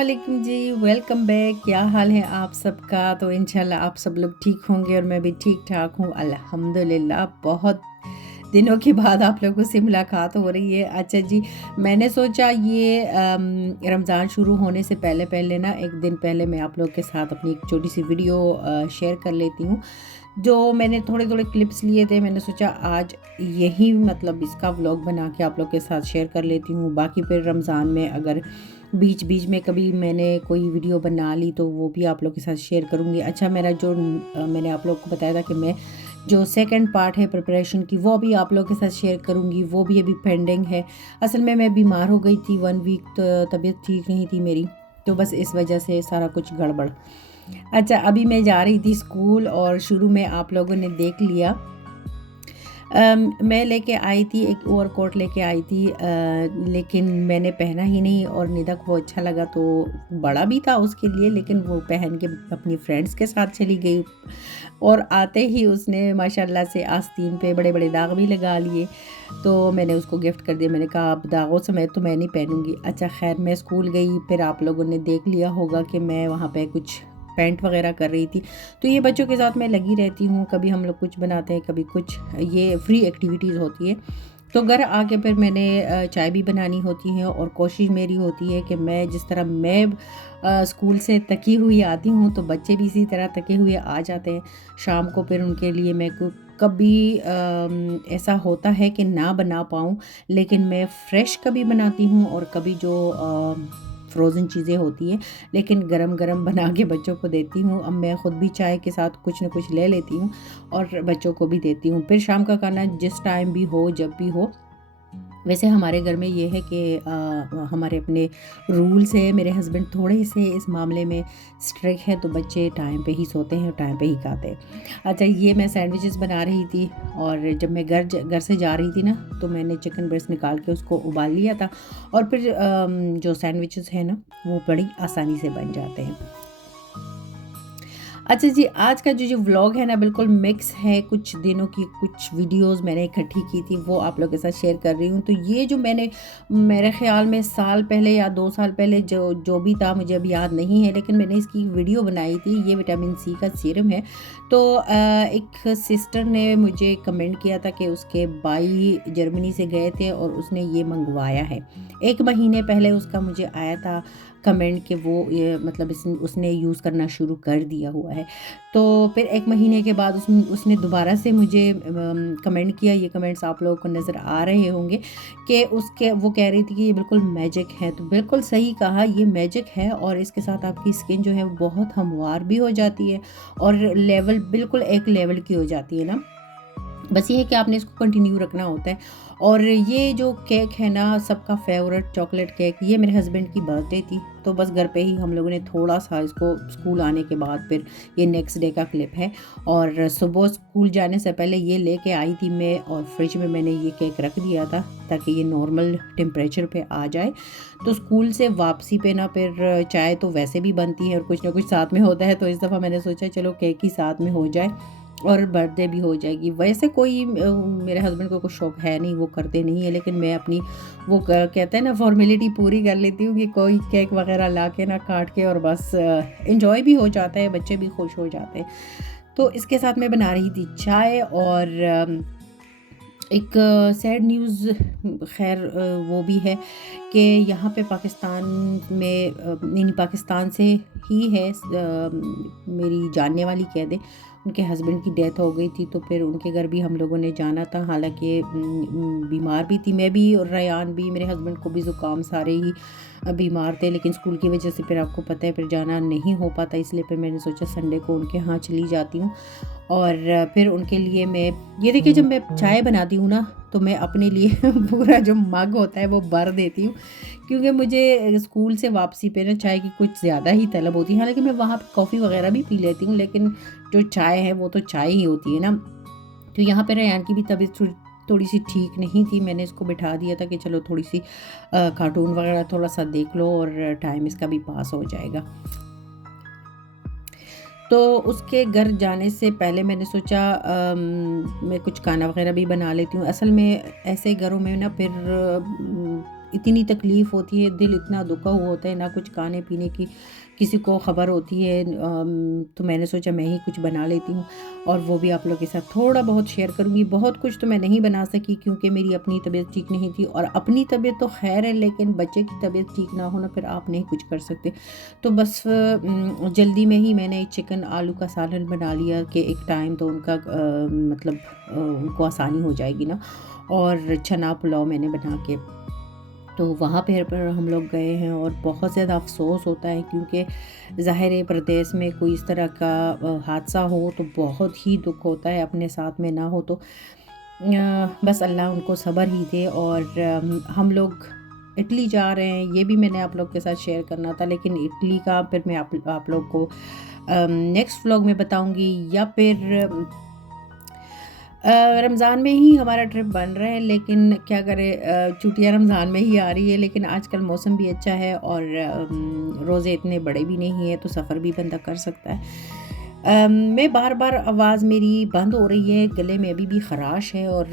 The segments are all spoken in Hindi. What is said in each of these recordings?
वालेकुम जी, वेलकम बैक। क्या हाल है आप सबका? तो इंशाल्लाह आप सब लोग ठीक होंगे और मैं भी ठीक-ठाक हूँ, अल्हम्दुलिल्लाह। बहुत दिनों के बाद आप लोगों से मुलाकात हो रही है। अच्छा जी, मैंने सोचा ये रमज़ान शुरू होने से पहले-पहले ना 1 दिन पहले मैं आप लोग के साथ अपनी एक छोटी-सी वीडियो शेयर कर लेती हूँ। जो मैंने थोड़े-थोड़े क्लिप्स लिए थे, मैंने सोचा आज यही मतलब इसका व्लॉग बना के आप लोग के साथ शेयर कर लेती हूँ। बाकी फिर रमज़ान में अगर बीच-बीच में कभी मैंने कोई वीडियो बना ली तो वो भी आप लोग के साथ शेयर करूँगी। अच्छा, मेरा जो मैंने आप लोग को बताया था कि मैं जो सेकंड पार्ट है प्रिपरेशन की वो भी आप लोगों के साथ शेयर करूँगी, वो भी अभी पेंडिंग है। असल में मैं बीमार हो गई थी 1 वीक, तो तबीयत ठीक नहीं थी मेरी, तो बस इस वजह से सारा कुछ गड़बड़। अच्छा, अभी मैं जा रही थी स्कूल और शुरू में आप लोगों ने देख लिया। मैं लेके आई थी एक ओवरकोट लेके आई थी, लेकिन मैंने पहना ही नहीं और निदा को अच्छा लगा तो बड़ा भी था उसके लिए, लेकिन वो पहन के अपनी फ्रेंड्स के साथ चली गई और आते ही उसने माशाल्लाह से आस्तीन पे बड़े-बड़े दाग भी लगा लिए। तो मैंने उसको गिफ्ट कर दिया। मैंने कहा अब दागों समेत तो मैं नहीं पहनूँगी। अच्छा ख़ैर, मैं स्कूल गई, फिर आप लोगों ने देख लिया होगा कि मैं वहाँ पे कुछ पेंट वग़ैरह कर रही थी। तो ये बच्चों के साथ मैं लगी रहती हूँ, कभी हम लोग कुछ बनाते हैं, कभी कुछ, ये फ्री एक्टिविटीज़ होती है। तो घर आके फिर मैंने चाय भी बनानी होती है और कोशिश मेरी होती है कि मैं जिस तरह मैं स्कूल से थकी हुई आती हूँ तो बच्चे भी इसी तरह थके हुए आ जाते हैं। शाम को फिर उनके लिए मैं कभी ऐसा होता है कि ना बना पाऊँ, लेकिन मैं फ्रेश कभी बनाती हूँ और कभी जो फ्रोज़न चीज़ें होती हैं, लेकिन गरम-गरम बना के बच्चों को देती हूँ। अब मैं ख़ुद भी चाय के साथ कुछ न कुछ ले लेती हूँ और बच्चों को भी देती हूँ। फिर शाम का खाना जिस टाइम भी हो, जब भी हो। वैसे हमारे घर में ये है कि हमारे अपने रूल्स है, मेरे हस्बैंड थोड़े से इस मामले में स्ट्रिक्ट है, तो बच्चे टाइम पे ही सोते हैं और टाइम पे ही खाते हैं। अच्छा, ये मैं सैंडविचेस बना रही थी और जब मैं घर से जा रही थी ना, तो मैंने चिकन ब्रेस्ट निकाल के उसको उबाल लिया था और फिर जो सैंडविचेस है ना, वो बड़ी आसानी से बन जाते हैं। अच्छा जी, आज का जो व्लॉग है ना, बिल्कुल मिक्स है। कुछ दिनों की कुछ वीडियोज़ मैंने इकट्ठी की थी, वो आप लोगों के साथ शेयर कर रही हूँ। तो ये जो मैंने, मेरे ख़्याल में साल पहले या 2 साल पहले जो भी था, मुझे अब याद नहीं है, लेकिन मैंने इसकी वीडियो बनाई थी। ये विटामिन सी का सीरम है। तो एक सिस्टर ने मुझे कमेंट किया था कि उसके भाई जर्मनी से गए थे और उसने ये मँगवाया है। 1 महीने पहले उसका मुझे आया था कमेंट कि वो ये मतलब उसने यूज़ करना शुरू कर दिया हुआ है। तो फिर 1 महीने के बाद उसने दोबारा से मुझे कमेंट किया। ये कमेंट्स आप लोगों को नज़र आ रहे होंगे कि उसके वो कह रही थी कि ये बिल्कुल मैजिक है। तो बिल्कुल सही कहा, ये मैजिक है और इसके साथ आपकी स्किन जो है वो बहुत हमवार भी हो जाती है और लेवल बिल्कुल एक लेवल की हो जाती है ना। बस ये है कि आपने इसको कंटिन्यू रखना होता है। और ये जो केक है ना, सबका फेवरेट चॉकलेट केक, ये मेरे हस्बैंड की बर्थडे थी, तो बस घर पे ही हम लोगों ने थोड़ा-सा इसको, स्कूल आने के बाद, फिर ये नेक्स्ट डे का क्लिप है। और सुबह स्कूल जाने से पहले ये लेके आई थी मैं और फ्रिज में मैंने ये केक रख दिया था ताकि ये नॉर्मल टेम्परेचर पे आ जाए। तो स्कूल से वापसी पे ना फिर चाय तो वैसे भी बनती है और कुछ ना कुछ साथ में होता है, तो इस दफ़ा मैंने सोचा चलो केक ही साथ में हो जाए और बर्थडे भी हो जाएगी। वैसे कोई मेरे हस्बैंड को कुछ शौक है नहीं, वो करते नहीं है, लेकिन मैं अपनी वो कहते हैं ना फॉर्मेलिटी पूरी कर लेती हूँ कि कोई केक वगैरह ला के ना काट के और बस एंजॉय भी हो जाता है, बच्चे भी खुश हो जाते हैं। तो इसके साथ मैं बना रही थी चाय और एक सैड न्यूज़, ख़ैर वो भी है कि यहाँ पे पाकिस्तान में नहीं, पाकिस्तान से ही है, मेरी जानने वाली कह दें, उनके हस्बैंड की डेथ हो गई थी, तो फिर उनके घर भी हम लोगों ने जाना था। हालाँकि बीमार भी थी मैं भी और रयान भी, मेरे हस्बैंड को भी ज़ुकाम, सारे ही बीमार थे, लेकिन स्कूल की वजह से फिर आपको पता है फिर जाना नहीं हो पाता, इसलिए फिर मैंने सोचा संडे को उनके यहाँ चली जाती हूँ। और फिर उनके लिए मैं, ये देखिए, जब मैं चाय बनाती हूँ ना, तो मैं अपने लिए पूरा जो मग होता है वो भर देती हूँ, क्योंकि मुझे स्कूल से वापसी पे ना चाय की कुछ ज़्यादा ही तलब होती है। हालाँकि मैं वहाँ पे कॉफ़ी वग़ैरह भी पी लेती हूँ, लेकिन जो चाय है वो तो चाय ही होती है ना। तो यहाँ पे रेयान की भी तबीयत थोड़ी-सी ठीक नहीं थी। मैंने इसको बिठा दिया था कि चलो थोड़ी-सी कार्टून वग़ैरह थोड़ा-सा देख लो और टाइम इसका भी पास हो जाएगा। तो उसके घर जाने से पहले मैंने सोचा मैं कुछ खाना वग़ैरह भी बना लेती हूँ। असल में ऐसे घरों में ना फिर इतनी तकलीफ़ होती है, दिल इतना दुखा हुआ होता है, ना कुछ खाने पीने की किसी को ख़बर होती है। तो मैंने सोचा मैं ही कुछ बना लेती हूँ और वो भी आप लोगों के साथ थोड़ा बहुत शेयर करूँगी। बहुत कुछ तो मैं नहीं बना सकी क्योंकि मेरी अपनी तबीयत ठीक नहीं थी, और अपनी तबीयत तो खैर है, लेकिन बच्चे की तबीयत ठीक ना हो ना, फिर आप नहीं कुछ कर सकते। तो बस जल्दी में ही मैंने चिकन आलू का सालन बना लिया कि एक टाइम तो उनका मतलब उनको आसानी हो जाएगी ना। और चना पुलाव मैंने बना के, तो वहाँ पर हम लोग गए हैं और बहुत ज़्यादा अफ़सोस होता है क्योंकि ज़ाहिर प्रदेश में कोई इस तरह का हादसा हो तो बहुत ही दुख होता है, अपने साथ में ना हो तो बस अल्लाह उनको सब्र ही दे। और हम लोग इटली जा रहे हैं, ये भी मैंने आप लोग के साथ शेयर करना था, लेकिन इटली का फिर मैं आप लोग को नेक्स्ट व्लॉग में बताऊंगी, या फिर रमज़ान में ही हमारा ट्रिप बन रहा है। लेकिन क्या करें, छुट्टियाँ रमज़ान में ही आ रही है, लेकिन आजकल मौसम भी अच्छा है और रोज़े इतने बड़े भी नहीं हैं, तो सफ़र भी बंदा कर सकता है। मैं बार-बार आवाज़ मेरी बंद हो रही है, गले में अभी भी ख़राश है और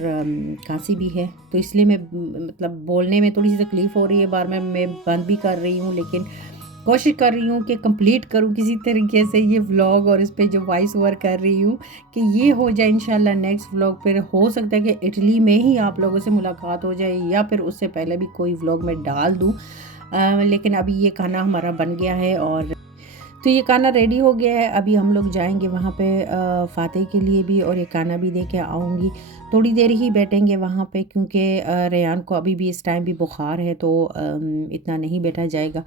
खाँसी भी है, तो इसलिए मैं मतलब बोलने में थोड़ी-सी तकलीफ़ हो रही है, बार-बार मैं बंद भी कर रही हूँ, लेकिन कोशिश कर रही हूँ कि कंप्लीट करूँ किसी तरीके से ये व्लॉग, और इस पे जो वॉइस ओवर कर रही हूँ कि ये हो जाए इंशाल्लाह नेक्स्ट व्लॉग। फिर हो सकता है कि इटली में ही आप लोगों से मुलाकात हो जाए, या फिर उससे पहले भी कोई व्लॉग मैं डाल दूँ। लेकिन अभी ये खाना हमारा बन गया है, और तो ये खाना रेडी हो गया है। अभी हम लोग जाएंगे वहाँ पे फ़ातेह के लिए भी, और ये खाना भी दे के आऊँगी। थोड़ी देर ही बैठेंगे वहाँ पे क्योंकि रेयान को अभी भी इस टाइम भी बुखार है, तो इतना नहीं बैठा जाएगा।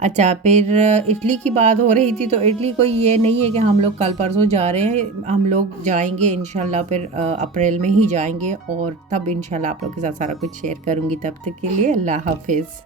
अच्छा, फिर इटली की बात हो रही थी, तो इटली कोई ये नहीं है कि हम लोग कल परसों जा रहे हैं, हम लोग जाएंगे इंशाल्लाह फिर अप्रैल में ही जाएंगे, और तब इंशाल्लाह आप लोग के साथ सारा कुछ शेयर करूँगी। तब तक के लिए अल्लाह हाफिज़।